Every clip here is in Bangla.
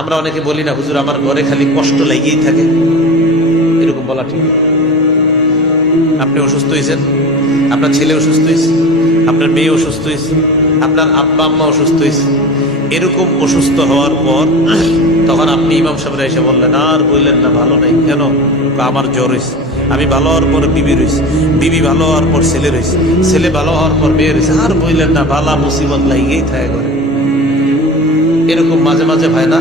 আমরা অনেকে বলি না, হুজুর আমার ঘরে খালি কষ্ট লেগেই থাকে, এরকম বলা ঠিক? আপনি অসুস্থ হয়েছেন, আপনার ছেলে অসুস্থ হয়েছে, আপনার মেয়ে অসুস্থ হয়েছে, আপনার আব্বা আম্মা অসুস্থ হয়েছে, এরকম অসুস্থ হওয়ার পর তখন আপনি ইমাম সাহেবরা এসে বললেন, আর বললেন না ভালো নাই কেন? আমার জ্বর হয়েছে। আমি ভালো হওয়ার পর বিবি রয়েছে, বিবি ভালো হওয়ার পর ছেলে রয়েছে, ছেলে ভালো হওয়ার পর মেয়ে রয়েছে, আর বললেন না বালা মুসিবত লাগিয়েই থাকে করে। এরকম মাঝে মাঝে ভাই না?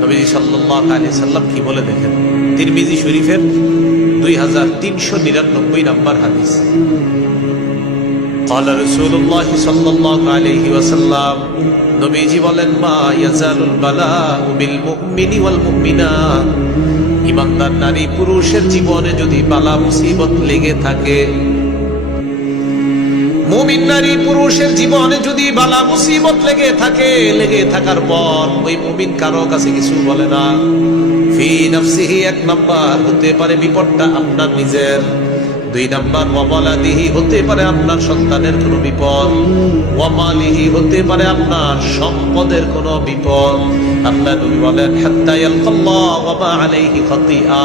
নবীজি সাল্লাল্লাহু আলাইহি সাল্লাম কি বলে দেখেন, তিরমিজি শরীফের 2399 নম্বর হাদিস। قال رسول الله صلى الله عليه وسلم, নবীজি বলেন, মা ইয়াজালুল বালাউ বিল মুমিনি ওয়াল মুমিনাত, ঈমানদার নারী পুরুষের জীবনে যদি বালা মুসিবত লেগে থাকে, মুমিন নারী পুরুষের জীবনে যদি বালা মুসিবত লেগে থাকে, লেগে থাকার পর ওই মুমিন কারো কাছে কিছু বলে না। ফি নাফসিহি, এক নাম্বার হতে পারে বিপদটা আপনার নিজের, দুই নাম্বার ওয়ালাদিহি হতে পারে আপনার সন্তানের কোনো বিপদ, ওয়ামালিহি হতে পারে আপনার সম্পদের কোনো বিপদ। আল্লাহ নবী বলেন, হাত্তা ইয়ালকাল্লাহ ওয়া মা আলাইহি খাতিআ,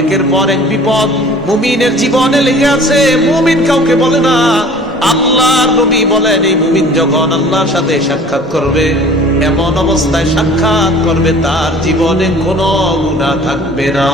একের পর এক বিপদ মুমিনের জীবনে লেগে আছে, মুমিন কাউকে বলে না। আল্লাহর নবী বলেন, এই মুমিন যখন আল্লাহর সাথে সাক্ষাৎ করবে, এমন অবস্থায় সাক্ষাৎ করবে তার জীবনে কোনো গুনাহ থাকবে না।